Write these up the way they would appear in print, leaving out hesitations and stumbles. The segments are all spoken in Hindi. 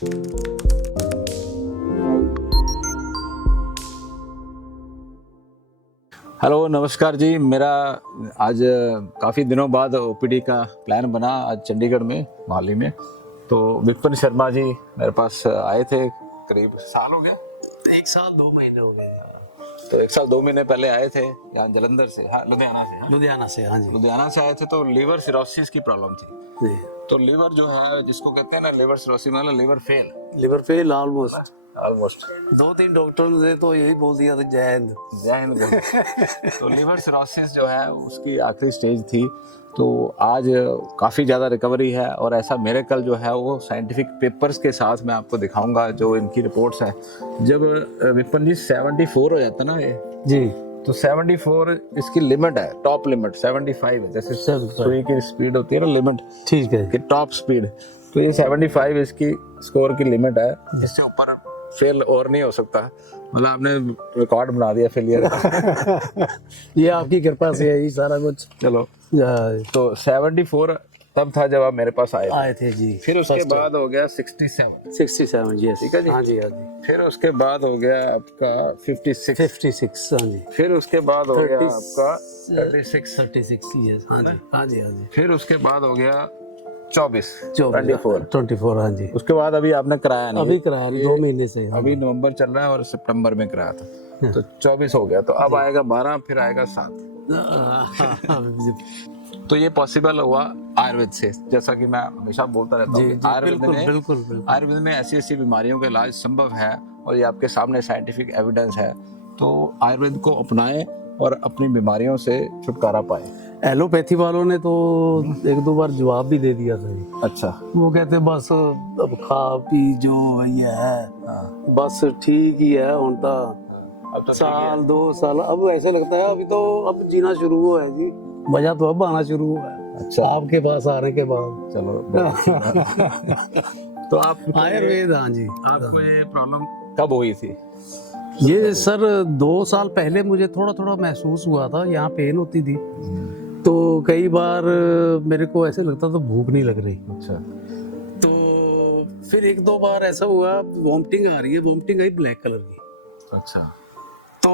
हेलो, नमस्कार जी। मेरा आज काफ़ी दिनों बाद ओपीडी का प्लान बना आज चंडीगढ़ में, मोहाली में। तो विपिन शर्मा जी मेरे पास आए थे, करीब साल हो गया, 1 साल 2 महीने हो गए। तो 1 साल 2 महीने पहले आए थे यहाँ जलंधर से, हाँ लुधियाना से, हाँ लुधियाना से, हाँ जी। लुधियाना से आए थे। तो लीवर सिरोसिस की प्रॉब्लम थी। जी। तो लीवर जो है, जिसको कहते हैं ना लीवर सिरोसिस, मतलब लीवर फेल ऑलमोस्ट। 2-3 डॉक्टरों ने तो यही बोल दिया था, जय हिंद जय हिंद बोल। तो लीवर सिरोसिस जो है उसकी आखिरी स्टेज थी। तो आज काफ़ी ज़्यादा रिकवरी है, और ऐसा मिरेकल जो है वो साइंटिफिक पेपर्स के साथ मैं आपको दिखाऊंगा, जो इनकी रिपोर्ट्स है। जब विपिन जी 74 हो जाता ना ये जी, तो 74 इसकी लिमिट है, टॉप लिमिट 75 है। जैसे सुई की स्पीड होती है ना, लिमिट, ठीक है कि टॉप स्पीड, तो ये 75 इसकी स्कोर की लिमिट है। इससे ऊपर फेल और नहीं हो सकता। मतलब आपने रिकॉर्ड बना दिया फेलियर का। ये आपकी कृपा से है, ये सारा कुछ। चलो, तो 74 तब था जब आप मेरे पास आए थे जी। फिर उसके बाद हो गया 67 जी, ठीक है जी। हाँ जी, हाँ जी। फिर उसके बाद हो गया आपका 56 हाँ जी। फिर उसके बाद हो गया आपका 36 yes, हाँ जी, हाँ जी, हाँ जी। फिर उसके बाद हो गया 24 24, हाँ जी। उसके बाद अभी आपने कराया नहीं, अभी कराया नहीं, 2 महीने से। अभी नवंबर चल रहा है और सितंबर में कराया था, तो 24 हो गया। तो अब आएगा 12, फिर आएगा 7। तो ये पॉसिबल हुआ आयुर्वेद से, जैसा कि मैं हमेशा बोलता रहता हूँ। आयुर्वेद में ऐसी ऐसी बीमारियों का इलाज संभव है, और ये आपके सामने साइंटिफिक एविडेंस है। तो आयुर्वेद को अपनाएं और अपनी बीमारियों से छुटकारा पाएं। एलोपैथी वालों ने तो 1-2 बार जवाब भी दे दिया था। अच्छा, वो कहते बस अब खा पी जो वही है, बस ठीक ही है। उनका अब तो साल 2 साल अब ऐसे लगता है अभी तो अब जीना शुरू हुआ है जी। मजा तो अब आना शुरू हुआ है। अच्छा, आपके पास आने के बाद। चलो। तो आप आयुर्वेद, हाँ जी। आपको ये प्रॉब्लम कब हुई थी? ये सर 2 साल पहले मुझे थोड़ा थोड़ा महसूस हुआ था, यहाँ पेन होती थी। तो कई बार मेरे को ऐसे लगता था भूख नहीं लग रही। अच्छा, तो फिर 1-2 बार ऐसा हुआ, वॉमिटिंग आ रही है, वॉमिटिंग आई ब्लैक कलर की। अच्छा। तो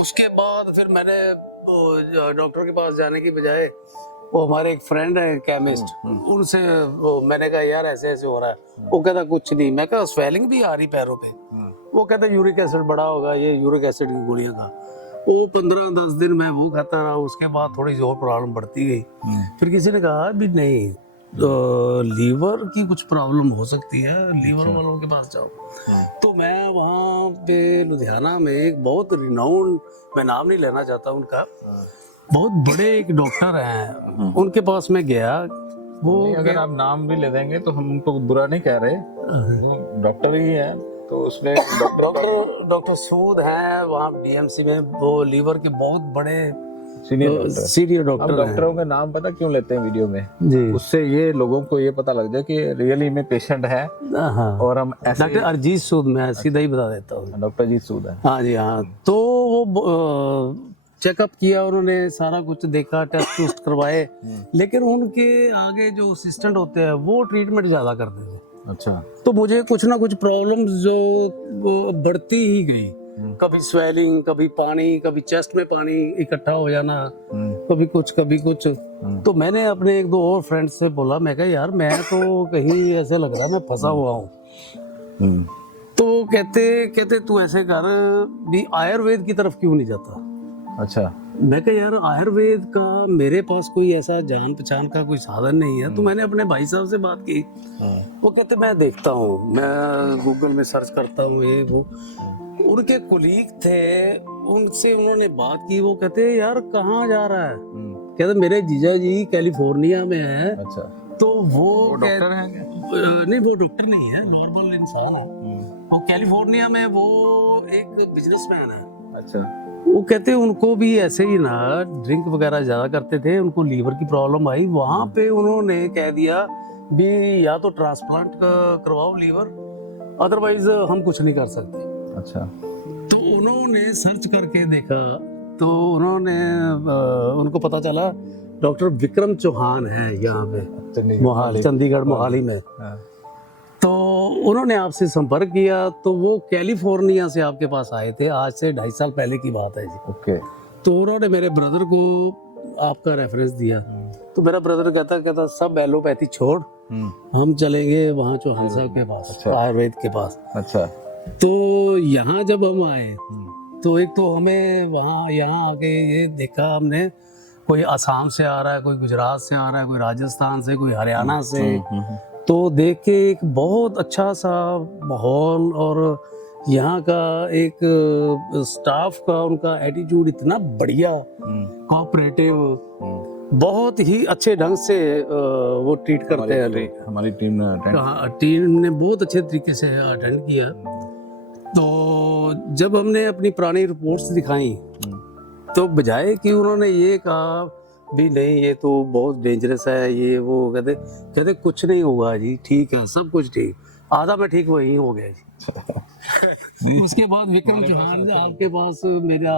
उसके बाद फिर मैंने डॉक्टर के पास जाने की बजाय, वो हमारे एक फ्रेंड है केमिस्ट, उनसे मैंने कहा यार ऐसे ऐसे हो रहा है। वो कहता कुछ नहीं। मैं कहा स्वेलिंग भी आ रही पैरों पे। वो कहता यूरिक एसिड बढ़ा होगा, ये यूरिक एसिड की गोलियां खा। वो 15-10 दिन मैं वो खाता रहा। उसके बाद थोड़ी सी और प्रॉब्लम बढ़ती गई। फिर किसी ने कहा भी नहीं, लीवर की कुछ प्रॉब्लम हो सकती है, लीवर वालों के पास जाओ। तो मैं वहाँ पे लुधियाना में एक बहुत रिनाउंड, मैं नाम नहीं लेना चाहता उनका, बहुत बड़े एक डॉक्टर हैं, उनके पास मैं गया। वो अगर आप नाम भी ले देंगे तो हम उनको बुरा नहीं कह रहे, वो डॉक्टर ही है। तो उसमें डॉक्टर सूद हैं वहाँ डीएमसी में, वो लीवर के बहुत बड़े सीनियर डॉक्टर हैं। डॉक्टरों के नाम पता क्यों लेते हैं वीडियो में जी? उससे ये लोगों को ये पता लग जाए कि रियली में पेशेंट है। और हम ऐसे डॉक्टर अरजीत सूद, मैं सीधा ही बता देता हूँ, डॉक्टर अरजीत सूद है। हाँ जी, हाँ। तो वो चेकअप किया, उन्होंने सारा कुछ देखा, टेस्ट टूस्ट करवाए। लेकिन उनके आगे जो असिस्टेंट होते हैं वो ट्रीटमेंट ज्यादा करते थे। अच्छा। तो मुझे कुछ ना कुछ प्रॉब्लम जो वो बढ़ती ही गई। कभी स्वेलिंग, कभी पानी, कभी चेस्ट में पानी इकट्ठा हो जाना, कभी कुछ। तो मैंने अपने 1-2 और फ्रेंड्स से बोला, मैं कहा यार मैं तो कहीं ऐसे लग रहा है मैं फंसा हुआ हूँ। तो कहते तू ऐसे कर भी, आयुर्वेद की तरफ क्यों नहीं जाता? अच्छा। मैं कहा यार आयुर्वेद का मेरे पास कोई ऐसा जान पहचान का कोई साधन नहीं है। तो मैंने अपने भाई साहब से बात की। वो कहते मैं देखता हूँ, मैं गूगल में सर्च करता हूँ, ये वो। उनके कुलीग थे, उनसे उन्होंने बात की। वो कहते यार कहाँ जा रहा है? कहते मेरे जीजा जी कैलिफोर्निया में है। अच्छा। तो वो डॉक्टर है क्या? नहीं, वो डॉक्टर नहीं है, नॉर्मल इंसान है। वो कैलिफोर्निया में वो एक बिजनेसमैन है। अच्छा। वो कहते उनको भी ऐसे ही ना ड्रिंक वगैरह ज्यादा करते थे, उनको लीवर की प्रॉब्लम आई। वहां पे उन्होंने कह दिया भी या तो ट्रांसप्लांट करवाओ लीवर, अदरवाइज हम कुछ नहीं कर सकते। अच्छा। तो उन्होंने सर्च करके देखा, तो उन्होंने उनको पता चला डॉक्टर विक्रम चौहान है यहाँ पे मोहाली, चंडीगढ़ मोहाली में। तो उन्होंने आपसे संपर्क किया तो वो कैलिफोर्निया से आपके पास आए थे, आज से 2.5 साल पहले की बात है जी। ओके। तो उन्होंने मेरे ब्रदर को आपका रेफरेंस दिया, तो मेरा ब्रदर कहता सब एलोपैथी छोड़, हम चलेंगे वहाँ चौहान साहब के पास, अच्छा। आयुर्वेद के पास। अच्छा। तो यहाँ जब हम आए तो एक तो हमें वहाँ यहाँ आके ये देखा हमने, कोई असम से आ रहा है, कोई गुजरात से आ रहा है, कोई राजस्थान से, कोई हरियाणा से। तो देख के एक बहुत अच्छा सा माहौल और यहाँ का एक स्टाफ का उनका एटीट्यूड इतना बढ़िया, कोऑपरेटिव, बहुत ही अच्छे ढंग से वो ट्रीट करते हैं। हमारी टीम ने बहुत अच्छे तरीके से अटेंड किया। तो जब हमने अपनी पुरानी रिपोर्ट्स दिखाई तो बजाय कि उन्होंने ये कहा भी नहीं ये तो बहुत डेंजरस है, ये वो कहते कुछ नहीं होगा जी, ठीक है, सब कुछ ठीक, आधा में ठीक वही हो गया जी। उसके बाद विक्रम चौहान आपके पास मेरा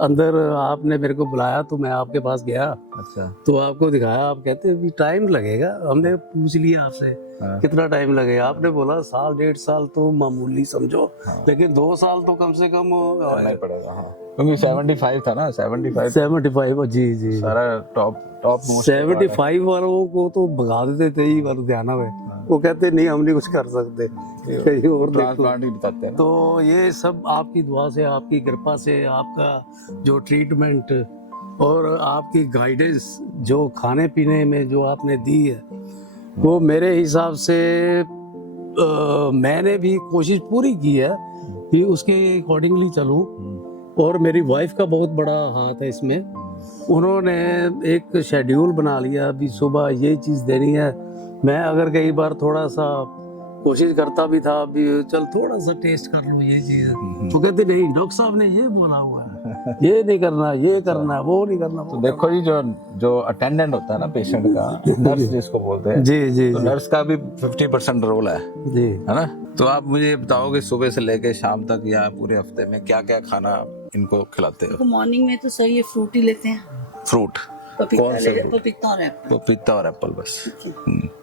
अंदर आपने मेरे को बुलाया तो मैं आपके पास गया। अच्छा। तो आपको दिखाया, आप कहते अभी टाइम लगेगा। हमने पूछ लिया आपसे कितना टाइम लगेगा, आपने बोला 1.5 साल तो मामूली समझो, लेकिन 2 साल तो कम से कम नहीं पड़ेगा। क्योंकि 75 था ना, 75 जी जी, सारा टॉप 75 वालों को तो भगा देते थे ही वाले ध्यान में, वो कहते नहीं हम नहीं कुछ कर सकते, कहीं और ट्रांसप्लांट ही बताते हैं। तो ये सब आपकी दुआ से, आपकी कृपा से, आपका जो ट्रीटमेंट और आपकी गाइडेंस जो खाने पीने में जो आपने दी है, वो मेरे हिसाब से मैंने भी कोशिश पूरी की है कि उसके अकॉर्डिंगली चलूं। और मेरी वाइफ का बहुत बड़ा हाथ है इसमें, उन्होंने एक शेड्यूल बना लिया, अभी सुबह ये चीज़ देनी है। मैं अगर कई बार थोड़ा सा कोशिश करता भी था, अभी चल थोड़ा सा टेस्ट कर लो ये चीज़, तो कहते नहीं डॉक्टर साहब ने ये बोला हुआ है, ये नहीं करना, ये करना, वो नहीं करना। तो देखो जी, जो अटेंडेंट होता है ना पेशेंट का, नर्स जिसको बोलते हैं, जी जी, तो नर्स का भी 50% रोल है जी, है ना। तो आप मुझे बताओगे सुबह से लेके शाम तक या पूरे हफ्ते में क्या क्या खाना इनको खिलाते हो? तो मॉर्निंग में तो सर ये फ्रूट ही लेते हैं, फ्रूट कौन से? पपीता और एप्पल। पपीता और एप्पल बस।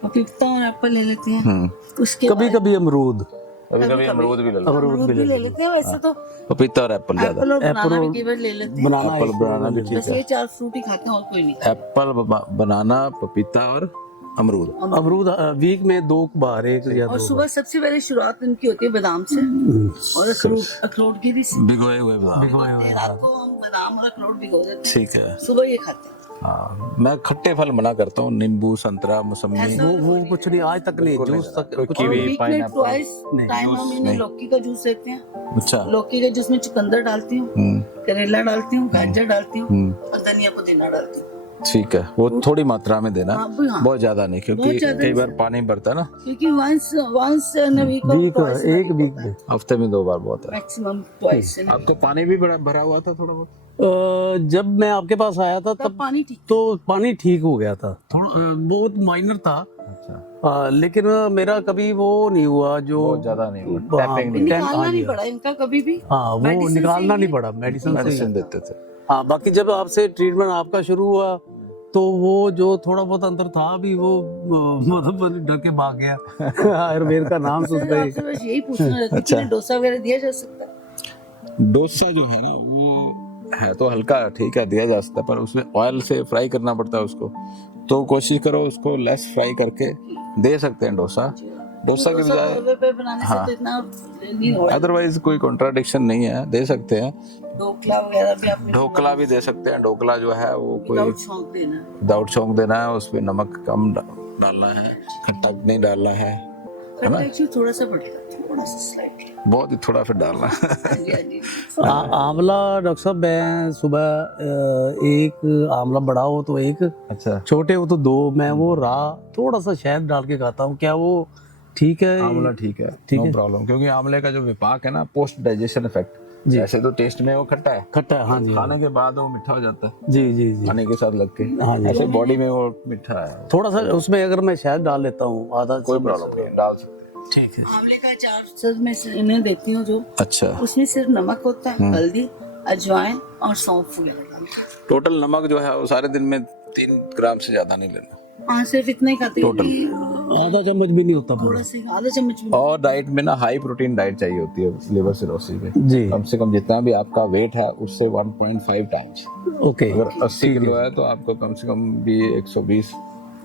पपीता और एप्पल ले लेते हैं। उसके कभी कभी अमरूद, कभी अमरूद भी ले लो। अमरूद भी ले लेते हैं। वैसे तो पपीता और एप्पल ज्यादा। एप्पल और बनाना भी कई बार ले लेते हैं। बनाना एप्पल बनाना भी ठीक बस है। ये 4 फ्रूट ही खाते हैं और कोई नहीं। एप्पल, बनाना, पपीता और अमरूद। अमरूद वीक में 2 बार, 1 या 2 और सुबह सबसे पहले शुरुआत उनकी होती है बादाम से और अखरोट की भी। भिगोए हुए बादाम। रात को हम बादाम और अखरोट भिगो देते हैं, ठीक है। सुबह ये खाते हैं। हाँ, मैं खट्टे फल मना करता हूँ, नींबू, संतरा, मौसमी। वो कुछ नहीं, आज तक नहीं, जूस तक कुछ कीवी, वीक में पाइनएप्पल। ट्वाइस टाइम हम इन्हें लौकी का जूस देते हैं। अच्छा। लौकी के जूस में चुकंदर डालती हूँ, करेला डालती हूँ, गाजर डालती हूँ और धनिया पुदीना डालती हूँ। ठीक है, वो थोड़ी मात्रा में देना, हाँ। बहुत ज्यादा नहीं, क्योंकि कई बार पानी भरता है ना। क्योंकि वंस इन अ वीक एक वीक में, हफ्ते में 2 बार बहुत है। Maximum twice. आपको पानी भी भरा हुआ था थोड़ा बहुत? जब मैं आपके पास आया था तब पानी ठीक, तो पानी ठीक हो गया था, थोड़ा बहुत माइनर था। अच्छा। लेकिन मेरा कभी वो नहीं हुआ, जो बहुत ज्यादा नहीं हुआ, हाँ, टैपिंग नहीं। निकालना नहीं पड़ा इनका कभी भी। हाँ, वो निकालना नहीं पड़ा, मेडिसिन देते थे। हाँ, बाकी जब आपसे ट्रीटमेंट आपका शुरू हुआ तो वो जो थोड़ा बहुत अंतर था भी वो मतलब डर के भाग गया आयुर्वेद का नाम सुनते ही। आपसे बस यही पूछना था कि डोसा वगैरह दिया जा सकता है? डोसा जो है ना, वो है तो हल्का, ठीक है, दिया जा सकता है, पर उसमें ऑयल से फ्राई करना पड़ता है उसको, तो कोशिश करो उसको लेस फ्राई करके दे सकते हैं डोसा के बजाय। तवे पे बनाने से तो इतना नहीं हो रहा। अदरवाइज कोई कॉन्ट्राडिक्शन नहीं है, दे सकते हैं। ढोकला वगैरह भी आपने ढोकला भी दे सकते हैं। ढोकला जो है वो कोई विदाउट छौंक देना, विदाउट छौंक देना है, उसमें नमक कम डालना है, खट्टा नहीं डालना है ना, थोड़ा सा बढ़ेगा, थोड़ा सा स्लाइटली, बहुत ही थोड़ा फिर डालना है। आंवला डॉक्टर साहब, मैं सुबह एक आंवला बड़ा हो तो एक, अच्छा, छोटे हो तो 2, मैं वो थोड़ा सा शहद डाल के खाता हूँ, क्या वो ठीक है? आंवला ठीक है, नो प्रॉब्लम, क्योंकि आंवले का जो विपाक है ना, पोस्ट डाइजेशन इफेक्ट, ऐसे तो टेस्ट में वो खट्टा है, हाँ जी, खाने के बाद वो मीठा हो जाता है, जी जी जी, खाने के साथ लग के, हाँ जी, ऐसे बॉडी में वो मीठा है। थोड़ा सा उसमें अगर मैं शहद डाल लेता हूँ, आधा, कोई प्रॉब्लम नहीं, डाल सकते, ठीक है। आंवले का अचार सर मैं इन्हें देती हूँ जो, अच्छा, उसमें सिर्फ नमक होता है, हल्दी, अजवाइन और सौंफ वगैरह। टोटल नमक जो है वो सारे दिन में 3 ग्राम से ज्यादा नहीं लेना। हाँ, सिर्फ इतना ही खाते हैं कि आधा चम्मच भी नहीं होता थोड़ा पूरा। सा आधा चम्मच भी। और डाइट में ना हाई प्रोटीन डाइट चाहिए होती है लिवर सिरोसिस में। जी कम से कम जितना भी आपका वेट है उससे 1.5 टाइम्स। ओके। अगर 80 किलो है तो आपको कम से कम भी 120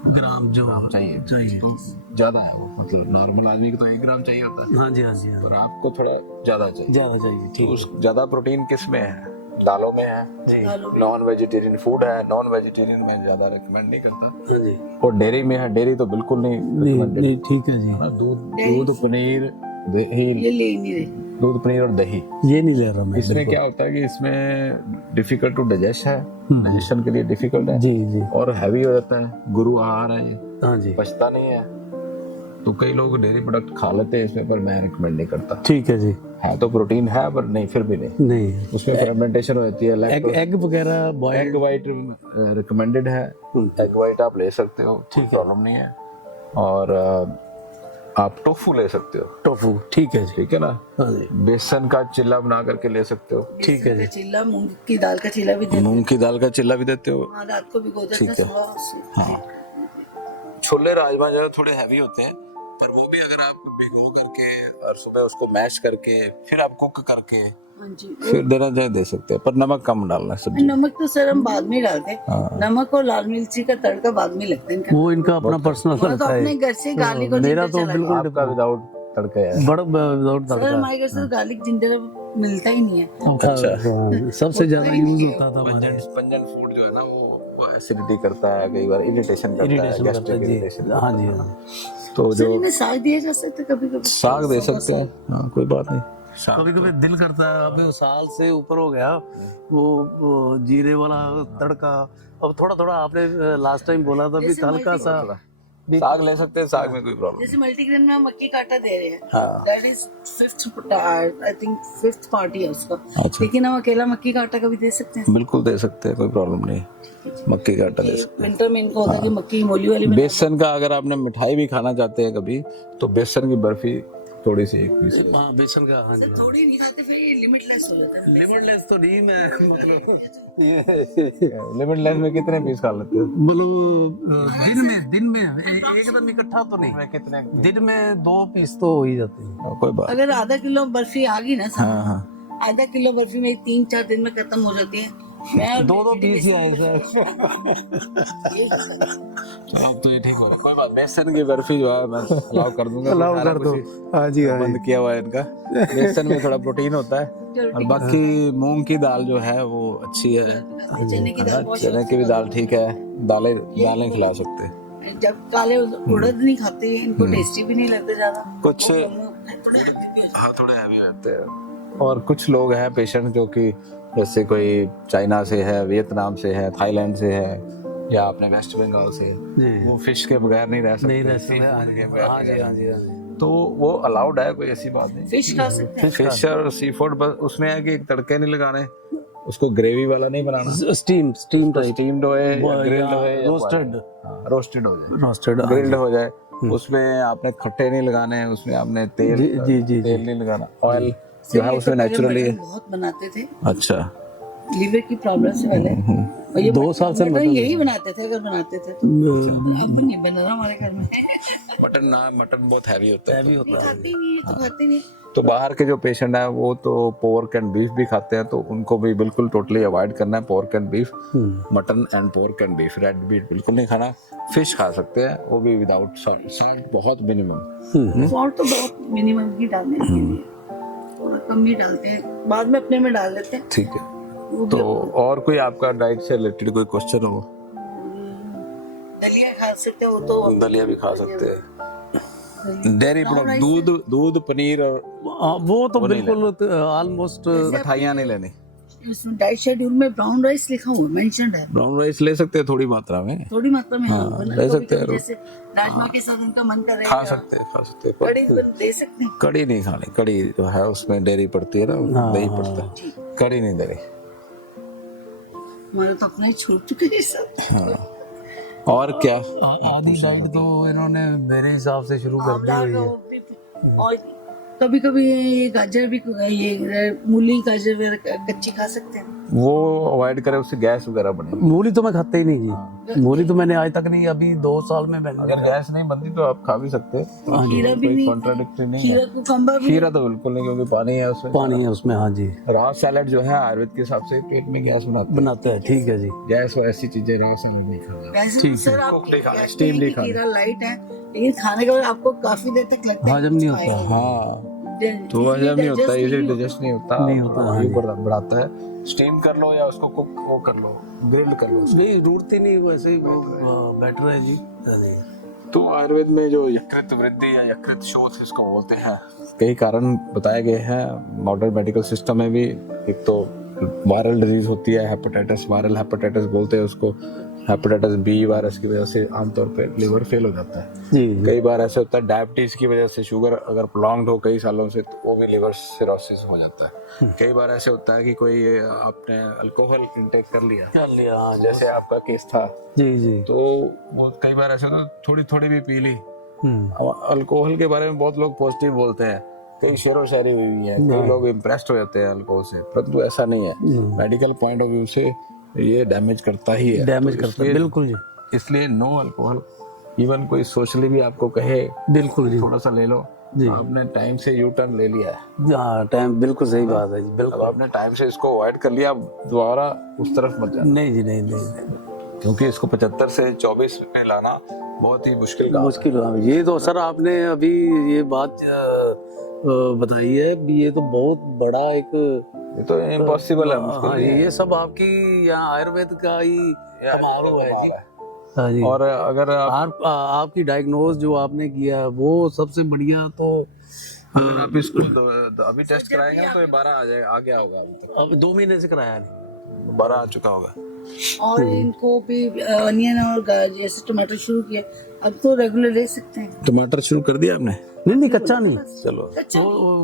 ग्राम जो चाहिए। तो ज्यादा है वो, मतलब नॉर्मल आदमी को तो 1 ग्राम चाहिए होता है, हाँ जी हाँ जी हाँ। पर आपको थोड़ा ज्यादा चाहिए। ज्यादा चाहिए, तो ठीक उस ज्यादा प्रोटीन किस में है? दालों में है, जी। दालों में। नॉन वेजिटेरियन फूड है, नॉन वेजिटेरियन में ज्यादा रेकमेंड नहीं करता। हाँ जी। और डेयरी में है, डेयरी तो बिल्कुल नहीं नहीं recommended। नहीं, ठीक है जी। हाँ, दूध पनीर दही, ये ले ही नहीं रहे। दूध पनीर और दही। ये नहीं ले रहा मैं। इसमें क्या होता है कि इसमें डिफिकल्ट टू डाइजेस्ट है, डाइजेशन के लिए डिफिकल्ट है जी जी। और हैवी हो जाता है, गुरु आहार है ये, हाँ जी, पचता नहीं है। तो कई लोग डेयरी प्रोडक्ट खा लेते हैं इसमें, पर मैं रिकमेंड नहीं करता। ठीक है जी। है तो प्रोटीन है पर नहीं, फिर भी नहीं। नहीं, उसमें फर्मेंटेशन होती है, एग वगैरह बॉयल। एग वाइट रिकमेंडेड है, एग वाइट आप ले सकते हो, कोई प्रॉब्लम नहीं है। और आप टोफू ले सकते हो, टोफू, ठीक है जी। ठीक है ना। हाँ जी, बेसन का चिल्ला बना करके ले सकते हो, ठीक है बेसन जी। का चिल्ला, मूंग की दाल का चिल्ला भी देते मूंग की दाल का चिल्ला भी देते हो। हाँ, रात को भिगो देते हैं, ठीक है। सुबह उससे- हाँ। छोले राजमा जो है थोड़े हैवी होते हैं, पर वो भी अगर आप भिगो करके और सुबह उसको मैश करके फिर आप कुक करके हाँ जी। फिर देना चाहे दे सकते हैं, पर नमक कम डालना है सब्जी में। नमक तो सर हम बाद में डालते हैं, हाँ। नमक और लाल मिर्ची का तड़का बाद में लगता है इनका। वो इनका अपना पर्सनल वो तो रहता है। अपने घर से गार्लिक और मेरा जिंजर तो चला बिल्कुल आपका विदाउट तड़का है। बड़ा विदाउट सर तड़का। हमारे घर से गार्लिक जिंजर मिलता ही नहीं है। अच्छा। हाँ, सबसे ज्यादा यूज होता था हमारे। पंजन फूड जो है ना वो एसिडिटी करता है, कई बार इरिटेशन करता है, इरिटेशन करता गैस्ट्रिक है जी। इरिटेशन। हाँ जी हाँ। तो सर जो इन्हें साग दिया जा सकता है कभी कभी। साग दे सकते हैं, हाँ कोई बात नहीं। कभी कभी दिल करता है, अबे साल से ऊपर हो गया वो जीरे वाला तड़का। अब थोड़ा थोड़ा आपने लास्ट टाइम बोला था भी जैसे हल्का सा साग ले सकते हैं, साग में कोई प्रॉब्लम जैसे मल्टीग्रेन में हम मक्की का आटा दे रहे हैं, हाँ। That is I think fifth party है उसका। अच्छा। लेकिन हम अकेला मक्की का आटा कभी दे सकते हैं। बिल्कुल दे सकते हैं, कोई प्रॉब्लम नहीं। मक्के का आटा दे सकते विंटर में इनको होता है कि मक्की मोली वाली हैं। बना- बेसन का अगर आपने मिठाई भी खाना चाहते हैं कभी, तो बेसन की बर्फी थोड़ी सी एक पीस ले। हाँ बेसन का। हाँ जी। थोड़ी नहीं खाते फिर ये लिमिटलेस हो जाता है। लिमिटलेस तो नहीं मैं मतलब लिमिटलेस में कितने पीस खा लेते हो? दिन में एकदम इकट्ठा तो नहीं, कितने? दिन में 2 पीस तो हो ही जाते हैं। कोई बात। अगर आधा किलो बर्फी आ गई ना सर, हाँ हाँ, आधा किलो बर्फी में 3-4 दिन में खत्म हो जाती है। मैं और 2 मेरी पीस ही आए सर। अब तो ये ठीक हो रहा है, कोई बात। बेसन की बर्फी जो है मैं अलाउ कर दूंगा, अलाउ सारा कर दो। कुछ ही हाँ जी हाँ बंद किया हुआ है इनका। बेसन में थोड़ा प्रोटीन होता है और बाकी मूंग की दाल जो है वो अच्छी है, चने की दाल बहुत चने की भी दाल ठीक है। दालें खिला सकते हैं। जब काले उड़द नहीं खाते, इनको टेस्टी भी नहीं लगते ज्यादा। कुछ थोड़े हाँ थोड़े हैवी रहते हैं। और कुछ लोग हैं पेशेंट जो कि जैसे कोई चाइना से है, वियतनाम से है, थाईलैंड से है, या अपने वेस्ट बंगाल से, जी। वो फिश के बगैर नहीं रह सकते। नहीं रह सकते। हाँ जी हाँ जी हाँ जी हाँ जी। तो वो अलाउड है, कोई ऐसी बात नहीं। फिश खा सकते हैं। फिश और सी फूड, बस उसमें है कि एक तड़के नहीं लगाने, उसको ग्रेवी वाला नहीं बनाना। स्टीम टाइप, स्टीम्ड होए, ग्रिल्ड होए, रोस्टेड रोस्टेड हो जाए, रोस्टेड ग्रिल्ड हो जाए। उसमें आपने खट्टे नहीं लगाने, उसमें आपने तेल जी तेल नहीं लगाना। ऑयल जो है उसमें नेचुरली है। बहुत बनाते थे अच्छा। लीवर की प्रॉब्लम से पहले, और ये 2 साल से मटन यही बनाते थे अगर बनाते थे तो। अब नहीं बन रहा हमारे घर में। मटन बहुत हैवी होता है। खाते ही नहीं है, तो खाते नहीं। तो बाहर के जो पेशेंट है वो तो पोर्क एंड बीफ भी खाते हैं, तो उनको भी बिल्कुल टोटली अवॉइड करना है pork and beef. Mutton and pork and beef, red meat बिल्कुल नहीं खाना। फिश खा सकते हैं, वो भी विदाउट सॉल्ट, सॉल्ट बहुत मिनिमम। सॉल्ट तो बहुत मिनिमम ही डालने के लिए, थोड़ा कम ही डालते हैं, बाद में अपने में डाल देते हैं। ठीक है। वो भी तो और कोई आपका डाइट से रिलेटेड कोई क्वेश्चन हो? दलिया खा सकते हैं, वो तो दलिया भी खा सकते हैं। डेयरी प्रोडक्ट, दूध पनीर और वो तो बिल्कुल ऑलमोस्ट। मिठाइयाँ नहीं लेनी। उसमें डाइट शेड्यूल में ब्राउन राइस लिखा हुआ मेंशन्ड है। ब्राउन राइस ले सकते हैं थोड़ी मात्रा में, थोड़ी मात्रा में हाँ, वरना ले कभी सकते हैं। कभी जैसे राजमा के साथ उनका मन कर खा रहा है, सकते हैं कड़ी दे सकते हैं। कड़ी नहीं खानी, कड़ी जो है उसमें डेयरी पड़ती है ना, दही पड़ता है, कड़ी नहीं देनी। हमारे तो अपना ही छूट चुके हैं सब। हाँ। और क्या? आधी डाइट तो इन्होंने मेरे हिसाब से शुरू कर दी हुई है। और कभी कभी ये गाजर भी, ये मूली गाजर वगैरह कच्ची खा सकते हैं। वो अवॉइड करें, उससे गैस वगैरह बनेगी। मूली तो मैं खाता ही नहीं की, मूली तो मैंने आज तक नहीं, अभी 2 साल में मैंने। अगर गैस नहीं बनती तो आप खा भी सकते हैं, खीरा भी नहीं, कॉन्ट्राडिक्टरी नहीं खीरा है। कुकम्बर भी खीरा तो बिल्कुल नहीं, क्योंकि पानी है उसमें। पानी है उसमें, हाँ जी, रॉ सैलेड जो है आयुर्वेद के हिसाब से पेट में गैस बनाते हैं, ठीक है जी। गैस और ऐसी चीजें रॉ सैलेड नहीं खाना। वैसे सर आप स्टीम नहीं खाना। खीरा लाइट है, लेकिन खाने के बाद आपको काफी देर तक लगता है हजम नहीं होता। हाँ, तो हजम नहीं होता, इजीली डाइजेस्ट नहीं होता, नहीं होता, हाँ आयु बढ़ाता है। स्टीम कर लो या उसको कुक वो कर लो, ग्रिल्ड कर लो। नहीं रूटती नहीं, वैसे ही वो बेटर है जी। तो आयुर्वेद में जो यकृत वृद्धि या यकृत शोथ इसको बोलते हैं, कई कारण बताए गए हैं मॉडर्न मेडिकल सिस्टम में भी। एक तो वायरल डिजीज होती है हेपेटाइटिस, वायरल हेपेटाइटिस बोलते हैं उसको। हेपेटाइटिस बी वायरस की वजह से आमतौर पे लिवर फेल हो जाता है। जी कई बार ऐसा होता है डायबिटीज की वजह से, शुगर अगर प्रोलॉन्ग्ड हो कई सालों से, तो वो भी लिवर सिरोसिस हो जाता है। कई बार ऐसे होता है कि कोई आपने अल्कोहल इंटेक कर लिया, हाँ जैसे आपका केस था, जी जी। तो वो कई बार ऐसा होता है थोड़ी थोड़ी भी पी ली। हम्म, अल्कोहल के बारे में बहुत लोग पॉजिटिव बोलते हैं, कई शेरो शायरी हुई हुई है, कई लोग इम्प्रेस्ड हो जाते हैं अल्कोहल से, परंतु ऐसा नहीं है। मेडिकल पॉइंट ऑफ व्यू से ये डैमेज करता ही है, डैमेज तो करता है, बिल्कुल जी, इसलिए नो अल्कोहल। इवन कोई सोशली भी आपको कहे बिल्कुल जी। थोड़ा सा ले लो, जी। आपने टाइम से यू टर्न ले लिया है, हाँ टाइम, बिल्कुल सही बात है जी, अब बिल्कुल। आपने टाइम से इसको अवॉइड कर लिया, अब दोबारा उस तरफ मत जाना, नहीं जी, नहीं नहीं, क्योंकि इसको 75 से 24 में लाना बहुत ही मुश्किल काम है। मुश्किल हुआ ये तो। सर आपने अभी ये बात बताई है भी, ये तो बहुत बड़ा एक, ये तो इम्पॉसिबल है, हाँ मुश्किल जी, है। ये सब आपकी यहाँ आयुर्वेद का ही कमाल हुआ है जी। हाँ जी। और अगर आप आपकी डायग्नोज जो आपने किया वो सबसे बढ़िया। तो अगर आप इसको अभी टेस्ट कराएंगे तो ये 12 आ जाएगा, आ गया होगा, अभी तक अब 2 महीने से कराया नहीं। 12 आ चुका होगा। और इनको भी अनियन और जैसे टमाटर शुरू किया, अब तो रेगुलर ले सकते हैं। टमाटर शुरू कर दिया आपने? नहीं कच्चा नहीं। चलो अच्छा,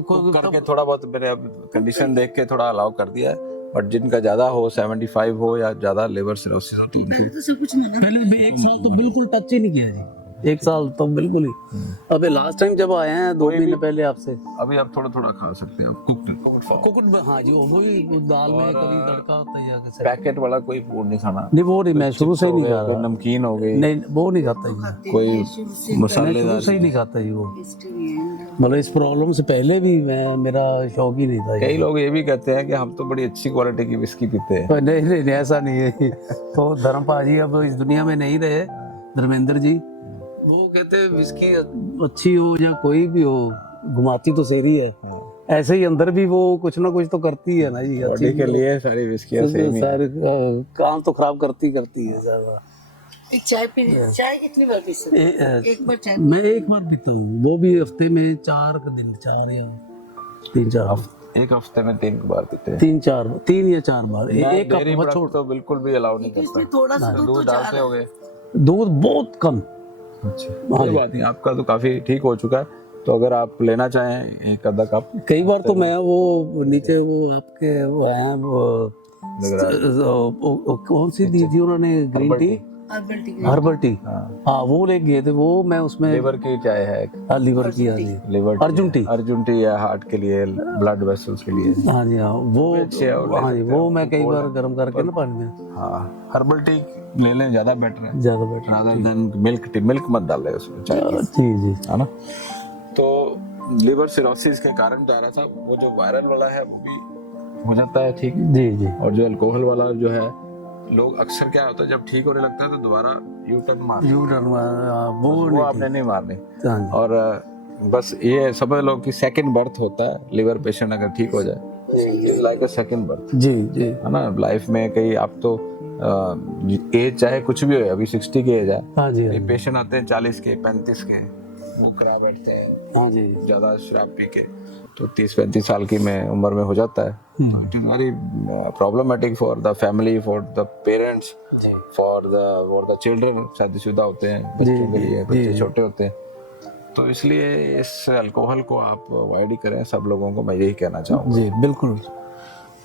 कुक करके थोड़ा बहुत मैंने अब कंडीशन देख के थोड़ा अलाउ कर दिया है, बट जिनका ज्यादा हो 75 हो या ज्यादा लिवर सिरोसिस हो, तो उनको तो सब कुछ मना। पहले 1 साल तो बिल्कुल टच ही नहीं किया जी, 1 साल तो बिल्कुल ही। अबे लास्ट टाइम जब आए हैं 2 महीने पहले आपसे, अभी आप थोड़ा थोड़ा खा सकते हैं, आप कुकुट में, हाँ जी, वो भी दाल में कभी तड़का होता है या कैसे। पैकेट वाला कोई फूड नहीं खाना। नहीं वो नहीं, मैं शुरू से ही नहीं खा कोई रहा। नमकीन हो गई, नहीं वो नहीं खाता जी, कोई मैं शुरू मसालेदार, से ही नहीं खाता जी वो। मतलब इस प्रॉब्लम से पहले भी मेरा शौक ही नहीं था कई ये। लोग ये भी कहते हैं कि हम तो बड़ी अच्छी क्वालिटी की विस्की पीते हैं। पर नहीं ऐसा नहीं है। तो धर्मपाल जी अब इस दुनिया में नहीं रहे, धर्मेंद्र जी, वो कहते हैं विस्की अच्छी हो या कोई भी हो, घुमाती तो सेरी है, ऐसे ही अंदर भी वो कुछ ना कुछ तो करती है ना जी। बॉडी के लिए सारी विस्कियां सेम ही है। सारे काम तो खराब करती है ज्यादा। एक चाय पी, चाय कितनी बार पी सकते हैं? एक बार चाय। मैं 1 बार पीता हूँ, वो भी हफ्ते में 4 दिन, 4 या 3-4, एक हफ्ते में 3 बार पीते हैं। 3 या 4 बार। एक डेयरी कप प्रोडक्ट छोड़, तो बिल्कुल भी अलाउ नहीं इसमें करता। थोड़ा सा दूध तो दूध जा डालते रहा हो गए? दूध बहुत कम। अच्छा, कोई बात नहीं, आपका तो काफी ठीक हो चुका है। तो अगर आप लेना चाहें एक आधा कप, कई बार तो मैं वो नीचे वो आपके वो हैं वो लग रहा है कौन सी दी थी उन्होंने, ग्रीन टी, हर्बल टी, हाँ वो ले गए थे, वो मैं उसमें लिवर की चाय है, लिवर की, हाँ जी, लिवर अर्जुन टी, है हार्ट के लिए, ब्लड वेसल्स के लिए। हाँ जी, हाँ वो, अच्छे है, वो ले हाँ जी, सकते वो हैं। मैं कई बार गर्म करके ना पानी में, हाँ, हर्बल टी ले लें, ज्यादा बेटर है ज्यादा better. rather than milk tea. Milk मत डाल उसमें चाय में, जी जी, है ना। तो लिवर सिरोसिस के कारण जा रहा था, वो जो वायरल वाला है वो भी हो जाता है ठीक, जी जी, और जो अल्कोहल वाला जो है, लोग अक्सर क्या होता है जब ठीक होने लगता है तो दोबारा यू टर्न मार, वो आपने नहीं मारनी। हाँ जी, और बस ये समझ लो कि सेकंड बर्थ होता है, लिवर पेशेंट अगर ठीक हो जाए is like a second birth, जी जी, है ना। लाइफ में कई आप तो एज चाहे कुछ भी हो, अभी 60 की एज है, हाँ जी, ये पेशेंट आते हैं 40 के 35 के, वो खराब बैठते हैं, हाँ जी, ज्यादा शराब पी के, तो 30-35 साल की में उम्र में हो जाता है। It is very problematic for the family, for the parents, for the children. शादीशुदा होते हैं, बच्चों के लिए, बच्चे छोटे होते हैं, तो इसलिए इस अल्कोहल को आप अवॉइड ही करें, सब लोगों को मैं यही कहना चाहूँगा। जी बिल्कुल।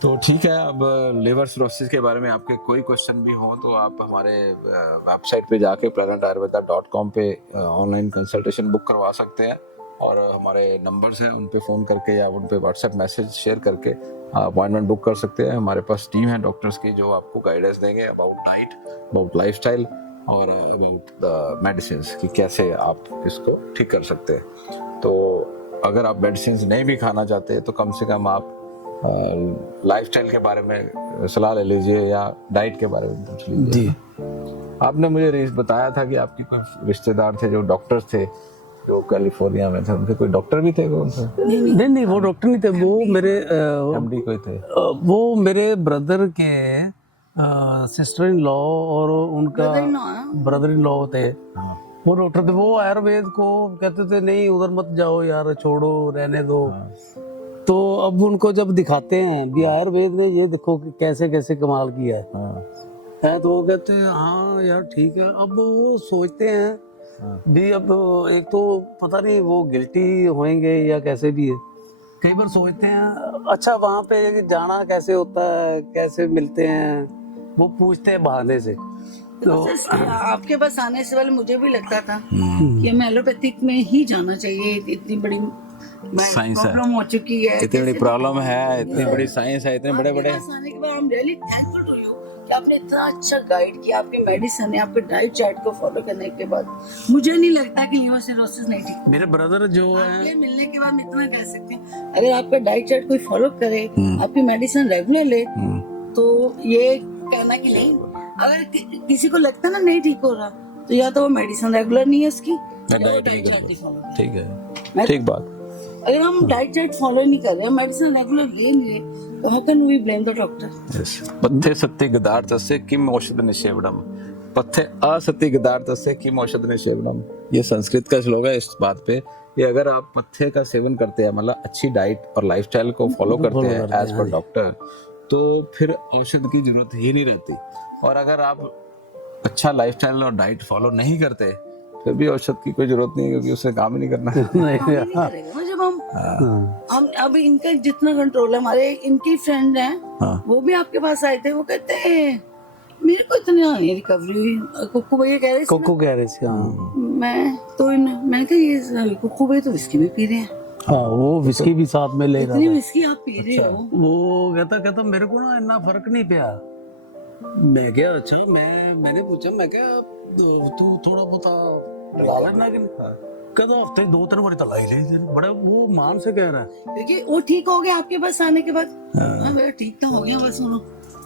तो ठीक है, अब लिवर सिरोसिस के बारे में आपके कोई क्वेश्चन भी हो तो आप हमारे वेबसाइट पे जाके planetayurveda.com पे ऑनलाइन कंसल्टेशन बुक करवा सकते हैं। और हमारे नंबर्स हैं, उन पे फ़ोन करके या उन पे व्हाट्सएप मैसेज शेयर करके अपॉइंटमेंट बुक कर सकते हैं। हमारे पास टीम है डॉक्टर्स की जो आपको गाइडेंस देंगे अबाउट डाइट, अबाउट लाइफस्टाइल और अबाउट द मेडिसिन कि कैसे आप इसको ठीक कर सकते हैं। तो अगर आप मेडिसिन नहीं भी खाना चाहते हैं तो कम से कम आप लाइफस्टाइल के बारे में सलाह ले लीजिए या डाइट के बारे में पूछ लीजिए। जी। आपने मुझे बताया था कि आपके कोई रिश्तेदार थे जो डॉक्टर्स थे, जो कैलिफोर्निया में थे, उनके कोई डॉक्टर भी थे कौन से? नहीं, वो डॉक्टर नहीं थे, वो मेरे एमडी कोई थे? वो मेरे ब्रदर के सिस्टर इन लॉ और उनका ब्रदर इन लॉ थे। हाँ। वो डॉक्टर थे, वो आयुर्वेद को कहते थे नहीं उधर मत जाओ यार, छोड़ो, रहने दो। हाँ। तो अब उनको जब दिखाते हैं भी आयुर्वेद ने ये देखो कि कैसे कैसे कमाल किया हाँ। है, तो वो कहते हैं हाँ यार ठीक है। अब वो सोचते हैं हाँ। भी, अब एक तो पता नहीं वो गिल्टी होंगे या कैसे भी है, कई बार सोचते हैं अच्छा वहाँ पे जाना कैसे होता है, कैसे मिलते हैं, वो पूछते हैं बहाने से। तो आपके पास आने से पहले मुझे भी लगता था कि हमें एलोपैथिक में ही जाना चाहिए, इतनी बड़ी साइंस है, प्रॉब्लम हो चुकी है, इतनी बड़ी प्रॉब्लम है, इतनी बड़ी साइंस है, इतने बड़े बड़े। पास आने के बाद हम रियली थैंकफुल टू यू कि आपने इतना अच्छा गाइड किया, आपकी मेडिसिन है, आपके डाइट चार्ट को फॉलो करने के बाद मुझे नहीं लगता कि लीवर सिरोसिस नहीं ठीक। मेरे ब्रदर जो है, आपके मिलने के बाद मैं इतना कह सकती हूँ, अगर आपका डाइट चार्ट कोई फॉलो करे, आपकी मेडिसिन रेगुलर ले, तो ये कहना कि नहीं, अगर किसी को लगता ना नहीं ठीक हो रहा, तो या तो वो मेडिसिन रेगुलर नहीं है उसकी, या वो डाइट चार्ट नहीं फॉलो कर। ठीक है, ठीक बात। अगर हम डाइट चार्ट फॉलो नहीं कर रहे, मेडिसिन रेगुलर ले नहीं रहे, तो how can we blame the doctor? पथ्य सत्य गदार्थस्य किम औषध निषेवनम, पथ्य असत्य गदार्थस्य किम औषध निषेवनम, ये संस्कृत का श्लोक है इस बात पे। ये अगर आप पथ्य का सेवन करते हैं, मतलब अच्छी डाइट और लाइफस्टाइल को फॉलो करते हैं एज पर डॉक्टर, तो फिर औषध की जरूरत ही नहीं रहती। और अगर आप अच्छा लाइफस्टाइल और डाइट फॉलो नहीं करते, फिर भी औषध की कोई जरूरत नहीं है, क्योंकि उससे काम ही नहीं करना। नहीं करेगा जब हम अभी इनका जितना कंट्रोल है, हमारे इनकी फ्रेंड हैं, हाँ। वो भी आपके पास आए थे, वो कहते हैं मेरे को इतना नहीं रिकवरी हुई। कुक्कू भैया कह रहे थे, कोको कह रहे थे हाँ। मैंने कहा ये कुक्कू भैया तो विस्की भी पी रहे हैं, हाँ वो विस्की भी साथ में ले रहा इतनी था। विस्की आप पी रहे हो? वो कहता मेरे को ना इतना फर्क नहीं पिया। मैं क्या अच्छा, मैंने पूछा, मैं क्या तू थोड़ा बहुत ला लेना कि कहता हफ्ते 2-3 बार तो ला ही ले, बड़ा वो मान से कह रहा है। देखिए वो ठीक हो गया आपके पास आने के बाद। हाँ भैया ठीक तो हो गया, बस सुनो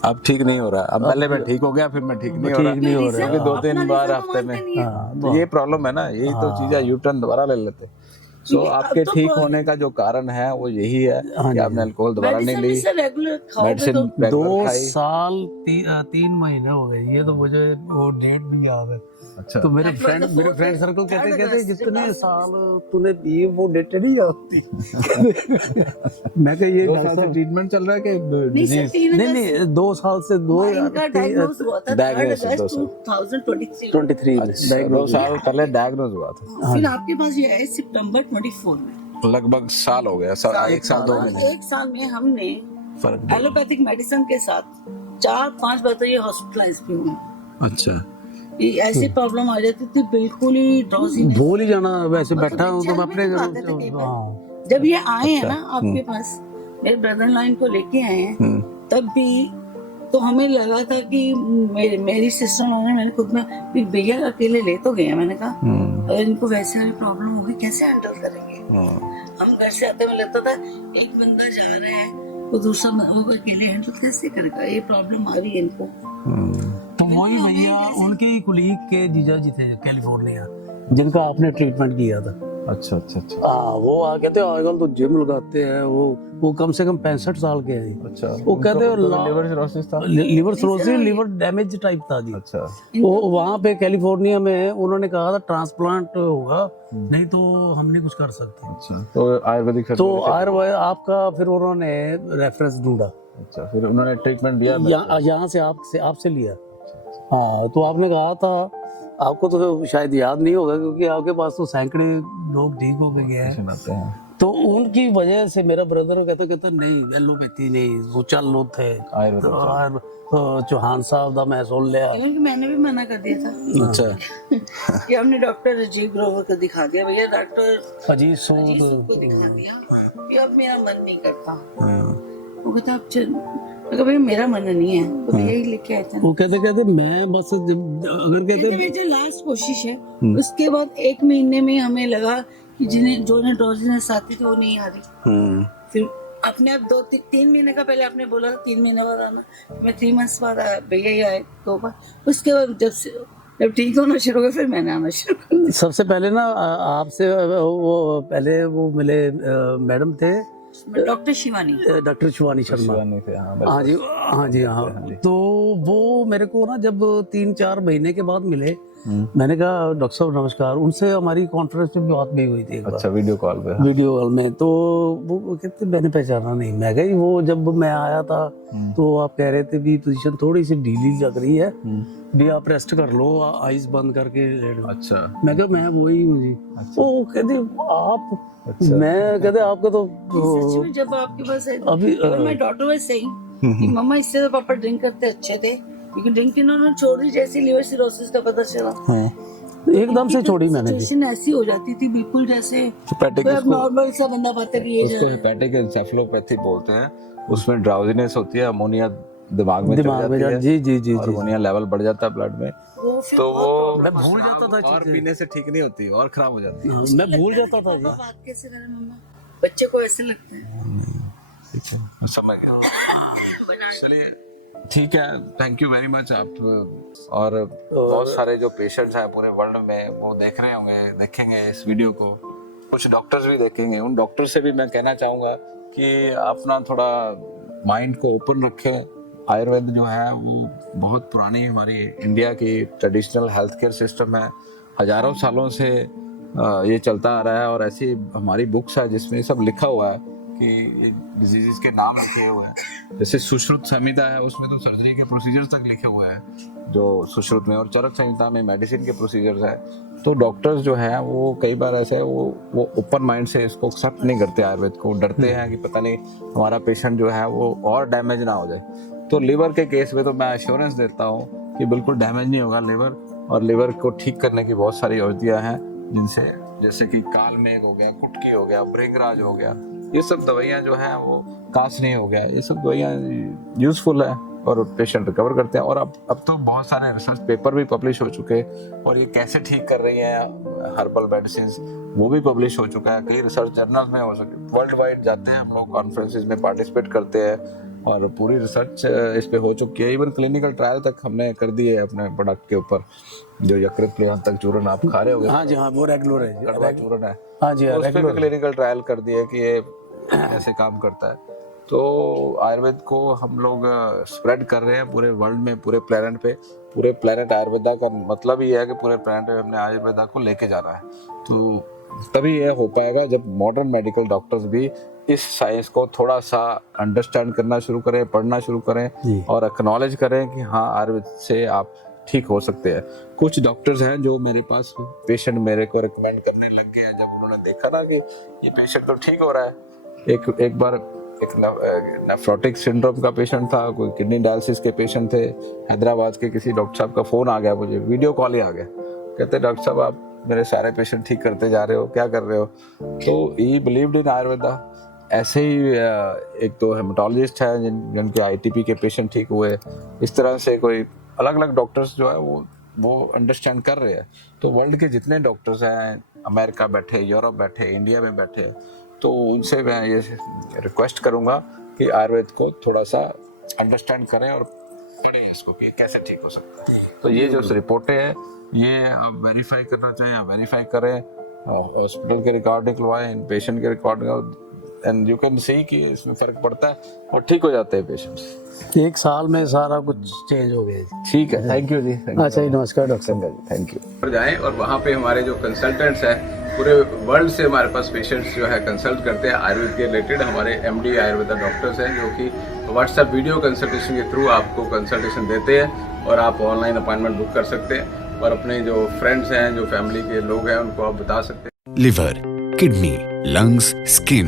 अब ठीक नहीं हो रहा, अब पहले मैं ठीक हो गया, फिर मैं ठीक नहीं हो रहा, नहीं हो रहा। क्योंकि 2-3 अपना बार रिजल्ट हफ्ते में। मानते नहीं है। हाँ, तो ये प्रॉब्लम है ना, यही तो चीज है, यू टर्न दोबारा ले लेते। सो आपके ठीक होने का जो कारण है वो यही है कि आपने अल्कोहल दोबारा नहीं ली, रेगुलर खाओगे मेडिसिन तो 2 खाई। साल 3 महीने हो गए, ये तो मुझे वो डेट भी याद है। अच्छा, तो मेरे फ्रेंड सर्कल कहते जितने साल तूने पी वो डेट नहीं याद। मैं कह ये 2 साल से ट्रीटमेंट चल रहा है कि नहीं सर, disease? नहीं 2 साल से 2 इनका डायग्नोस हुआ था Diagnosis 3 2 अगस्त साल। 2023 23 अच्छा, 2 साल पहले डायग्नोज हुआ था, फिर आपके पास ये है सितंबर 24 में, लगभग साल हो गया, 1 साल 2 महीने। 1 साल में हमने फर्क नहीं। एलोपैथिक मेडिसिन के साथ 4-5 बार तो ये हॉस्पिटलाइज भी हुए। अच्छा, ये ऐसी प्रॉब्लम आ जाती थी, बिल्कुल ही ड्रॉजी नहीं। भूल ही जाना, वैसे बैठा हूँ तो चल अपने में आते थे कई बार। हाँ। जब ये आए हैं ना आपके पास, मेरे ब्रदर लाइन को लेके आए हैं, तब भी तो हमें लगा था कि मेरी सिस्टर ने, मैंने खुद में फिर भैया अकेले ले तो गया, मैंने कहा अगर इनको वैसे वाली प्रॉब्लम होगी कैसे हैंडल करेंगे। हम घर से आते हुए लगता था एक बंदा जा रहा है, वो दूसरा वो अकेले हैंडल कैसे करेगा, ये प्रॉब्लम आ रही है इनको। तो वही भैया उनके कुलीग के जीजा जी थे कैलिफोर्निया, जिनका आपने ट्रीटमेंट किया था। अच्छा अच्छा अच्छा। हाँ, वो आ कहते आजकल तो जिम लगाते हैं, वो कम से कम 65 साल के हैं। अच्छा, वो कहते हैं लिवर सिरोसिस था, liver cirrhosis, liver damage type था जी। अच्छा, वो वहाँ पे कैलिफोर्निया में उन्होंने कहा था ट्रांसप्लांट होगा, नहीं तो हम नहीं कुछ कर सकते। अच्छा, तो आयुर्वेदिक तो आयुर्वेद आपका फिर उन्होंने रेफरेंस ढूंढा। अच्छा, फिर उन्होंने ट्रीटमेंट दिया यहाँ से आपसे लिया। हाँ, तो आपने कहा था, आपको तो शायद याद नहीं होगा क्योंकि आपके पास तो सैकड़े लोग ठीक हो गए हैं। तो उनकी वजह से मेरा ब्रदर कहता नहीं एलोपैथी नहीं, वो चालू थे आयुर्वेद चौहान साहब दा मैं सुन लिया। मैंने भी मना कर दिया था अच्छा कि हमने डॉक्टर राजीव ग्रोवर को दिखा दिया, भैया डॉक्टर अजीत अजीत सूद को दिखा दिया कि अब मेरा मन नहीं करता। वो कहता अब चल, मैं कहा, भैया मेरा मन नहीं है, तो भैया ही लेके आए थे। वो कहते मैं बस अगर कहते जो लास्ट कोशिश है, उसके बाद 1 महीने में हमें लगा कि जिन्हें ड्रोजीनेस आती थी वो नहीं आ रही। फिर अपने आप 2-3 महीने का पहले आपने बोला 3 महीने बाद आना, मैं 3 मंथ्स बाद आया, भैया ही आए 2 बार। उसके बाद जब ठीक होना शुरू हो गया फिर मैंने आना शुरू कर दिया। सबसे पहले ना आपसे वो पहले वो मिले मैडम थे डॉक्टर शिवानी शिवानी शर्मा। थे, हाँ जी हाँ। तो वो मेरे को ना जब 3-4 महीने के बाद मिले, मैंने कहा डॉक्टर साहब नमस्कार। उनसे हमारी कॉन्फ्रेंस में भी बात भी हुई थी एक बार। अच्छा, वीडियो कॉल पे? वीडियो कॉल में। तो वो कहते मैंने पहचाना नहीं। मैं गई वो जब मैं आया था तो आप कह रहे थे भी पोजीशन थोड़ी सी ढीली लग रही है, भी आप रेस्ट कर लो, आइज बंद करके लेट लो। अच्छा, मैं कहा मैं वही हूँ जी। वो कहते आप मैं कहते आपका तो सच में जब आपके पास अभी मैं डॉक्टर वैसे सही कि मम्मा इससे तो पापा ड्रिंक करते अच्छे थे, लेकिन ड्रिंक इन्होंने छोड़ दी जैसे लिवर सिरोसिस का पता चला। एकदम से छोड़ी मैंने भी। सिचुएशन ऐसी हो जाती थी बिल्कुल जैसे हेपेटिक, कोई नॉर्मल सा बंदा बात कर ये उसको हेपेटिक एन्सेफेलोपैथी बोलते हैं। उसमें ड्राउजीनेस होती है, अमोनिया दिमाग में चली जाती है। जी और अमोनिया लेवल बढ़ जाता है ब्लड में, तो वो मैं भूल जाता था और चीजें। पीने से ठीक नहीं होती और खराब हो जाती है। मैं भूल जाता था जी। बात कैसे करें मम्मा, बच्चे को ऐसे लगता है। ठीक है, मैं समझ गया। चलिए ठीक है, थैंक यू वेरी मच। आप और बहुत सारे जो पेशेंट्स हैं पूरे वर्ल्ड में वो देख रहे होंगे, देखेंगे इस वीडियो को, कुछ डॉक्टर्स भी देखेंगे। उन डॉक्टर से भी मैं कहना चाहूँगा कि अपना थोड़ा माइंड को ओपन रखें। आयुर्वेद जो है वो बहुत पुरानी हमारी इंडिया की ट्रेडिशनल हेल्थ केयर सिस्टम है, हजारों सालों से ये चलता आ रहा है। और ऐसी हमारी बुक्स है जिसमें सब लिखा हुआ है कि ये डिजीजेस के नाम लिखे हुए हैं। जैसे सुश्रुत संहिता है, उसमें तो सर्जरी के प्रोसीजर्स तक लिखे हुए हैं जो सुश्रुत में, और चरक संहिता में मेडिसिन के प्रोसीजर्स है। तो डॉक्टर्स जो है वो कई बार ऐसे वो ओपन माइंड से इसको एक्सेप्ट नहीं करते आयुर्वेद को, डरते हैं कि पता नहीं हमारा पेशेंट जो है वो और डैमेज ना हो जाए। तो लिवर के केस में तो मैं एश्योरेंस देता हूँ कि बिल्कुल डैमेज नहीं होगा लिवर, और लिवर को ठीक करने की बहुत सारी औषधियाँ हैं जिनसे, जैसे कि कालमेघ हो गया, कुटकी हो गया, भृंगराज हो गया, ये सब दवाइयाँ जो हैं वो, कासनी हो गया, ये सब दवाइयाँ यूजफुल है और पेशेंट रिकवर करते हैं। और अब तो बहुत सारे रिसर्च पेपर भी पब्लिश हो चुके हैं, और ये कैसे ठीक कर रही हैं हर्बल मेडिसिन वो भी पब्लिश हो चुका है, कई रिसर्च जर्नल्स में हो सके। वर्ल्ड वाइड जाते हैं हम लोग, कॉन्फ्रेंसेस में पार्टिसिपेट करते हैं और पूरी रिसर्च इस पे हो चुकी है। इवन क्लिनिकल ट्रायल तक हमने कर दिए अपने प्रोडक्ट के ऊपर। जो यकृत तक चूर्ण आप खा रहे होगे, हाँ जी हाँ, वो रेगुलर है, कड़वा चूर्ण है, हाँ जी, उस पे भी क्लिनिकल ट्रायल कर दिए कि ये कैसे काम करता है। तो आयुर्वेद को हम लोग स्प्रेड कर रहे हैं पूरे वर्ल्ड में, पूरे प्लेनेट पे। पूरे प्लेनेट आयुर्वेदा का मतलब ये है कि पूरे प्लेनेट पे हमने आयुर्वेदा को लेके जाना है। तो तभी ये हो पाएगा जब मॉडर्न मेडिकल डॉक्टर्स भी इस साइंस को थोड़ा सा अंडरस्टैंड करना शुरू करें, पढ़ना शुरू करें और एक्नॉलेज करें कि हाँ आयुर्वेद से आप ठीक हो सकते हैं। कुछ डॉक्टर्स हैं जो मेरे पास पेशेंट मेरे को रिकमेंड करने लग गए हैं जब उन्होंने देखा ना कि ये पेशेंट तो ठीक हो रहा है। एक बार एक नेफ्रोटिक सिंड्रोम का पेशेंट था, कोई किडनी डायलिसिस के पेशेंट थे, हैदराबाद के किसी डॉक्टर साहब का फोन आ गया, मुझे वीडियो कॉल ही आ गया, कहते डॉक्टर साहब आप मेरे सारे पेशेंट ठीक करते जा रहे हो, क्या कर रहे हो? तो ही बिलीव्ड इन आयुर्वेदा। ऐसे ही एक तो हेमेटोलॉजिस्ट है जिनके आईटीपी के पेशेंट ठीक हुए। इस तरह से कोई अलग अलग डॉक्टर्स जो है वो अंडरस्टैंड कर रहे हैं। तो वर्ल्ड के जितने डॉक्टर्स हैं, अमेरिका बैठे, यूरोप बैठे, इंडिया में बैठे, तो उनसे मैं ये रिक्वेस्ट करूंगा कि आयुर्वेद को थोड़ा सा अंडरस्टैंड करें और पढ़ें इसको कि कैसे ठीक हो सकता है। तो ये जो रिपोर्टें हैं ये आप वेरीफाई करना चाहें आप वेरीफाई करें, हॉस्पिटल के रिकॉर्ड निकलवाएं, पेशेंट के record, and you can see कि इसमें फर्क पड़ता है और ठीक हो जाते हैं पेशेंट्स। 1 साल में सारा कुछ चेंज हो गया। ठीक है, थैंक यू जी। अच्छा जी, नमस्कार डॉक्टर साहब, थैंक यू। जाएं और वहाँ पे हमारे जो कंसल्टेंट्स हैं पूरे वर्ल्ड से हमारे पास पेशेंट्स जो है कंसल्ट करते हैं आयुर्वेद के रिलेटेड। हमारे एमडी आयुर्वेदा डॉक्टर्स हैं जो कि व्हाट्सएप वीडियो कंसल्टेशन के थ्रू आपको कंसल्टेशन देते हैं और आप ऑनलाइन अपॉइंटमेंट बुक कर सकते हैं और अपने जो फ्रेंड्स हैं, जो फैमिली के लोग हैं, उनको आप बता सकते हैं। लिवर, किडनी, लंग्स, स्किन,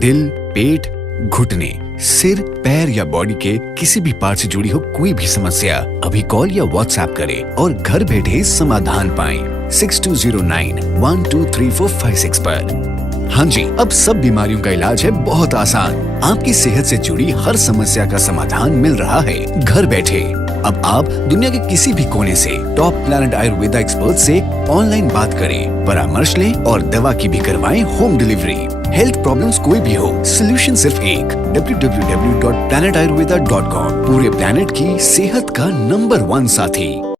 दिल, पेट, घुटने, सिर, पैर या बॉडी के किसी भी पार्ट से जुड़ी हो कोई भी समस्या, अभी कॉल या व्हाट्सएप करें और घर बैठे समाधान पाएं 6209123456 पर। हाँ जी, अब सब बीमारियों का इलाज है बहुत आसान। आपकी सेहत से जुड़ी हर समस्या का समाधान मिल रहा है घर बैठे। अब आप दुनिया के किसी भी कोने से टॉप प्लैनेट आयुर्वेदा एक्सपर्ट से ऑनलाइन बात करें, परामर्श लें और दवा की भी करवाएं होम डिलीवरी। हेल्थ प्रॉब्लम्स कोई भी हो, सोल्यूशन सिर्फ एक, www.planetayurveda.com। पूरे प्लैनेट की सेहत का नंबर 1 साथी।